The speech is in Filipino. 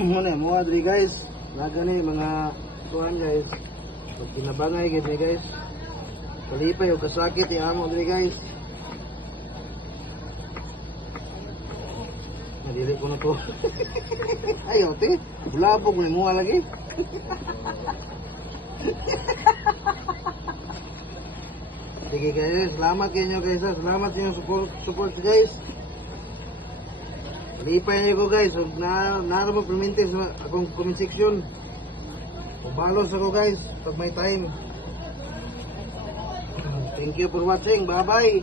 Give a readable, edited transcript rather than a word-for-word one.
Muna mo adri guys. Laga ni mga tuan guys. Pag kinabangay gid ni guys. Kalipay o kasakit amo adri guys. Nadili ko na to. Ayaw te. Bulabog ni mo lagi. Sige guys, salamat kayo guys. Salamat sa inyong support guys. Lipay niyo ko guys. Huwag na mo perminti sa akong comment section. Ubalos ako guys pag may time. Thank you for watching. Bye bye.